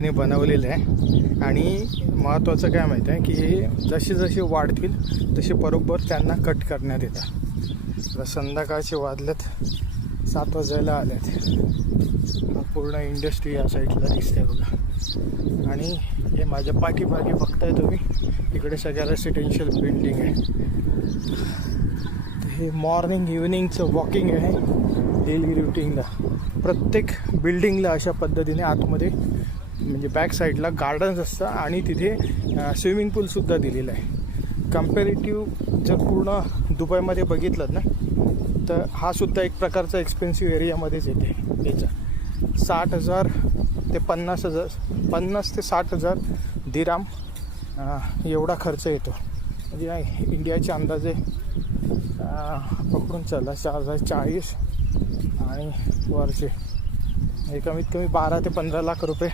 ने बनवलेलं आहे. आणि महत्त्वाचं काय माहीत आहे की हे जसे जसे वाढतील तसे बरोबर त्यांना कट करण्यात येतात. आता संध्याकाळचे वाजलेत 7 वाजायला आल्यात. पूर्ण इंडस्ट्री या साईडला दिसते बघा. आणि हे माझ्या पाठीमागे बघताय तुम्ही, इकडे सगळ्या रेसिडेन्शियल बिल्डिंग आहे. हे मॉर्निंग इव्हिनिंगचं वॉकिंग आहे डेली रुटीनला. प्रत्येक बिल्डिंगला अशा पद्धतीने आतमध्ये म्हणजे बॅक साईडला गार्डन्स असतं आणि तिथे स्विमिंग पूलसुद्धा दिलेलं आहे. कम्पॅरेटिव्ह जर पूर्ण दुबईमध्ये बघितलं ना तर हा सुद्धा एक प्रकारचा एक्सपेन्सिव्ह एरियामध्येच येते. याचा 60,000 ते 50 ते 60,000 दिराम एवढा खर्च येतो. म्हणजे इंडियाचे अंदाजे पकडून चला 4,040 आणि वरचे हे कमीत कमी 12 ते 15 लाख रुपये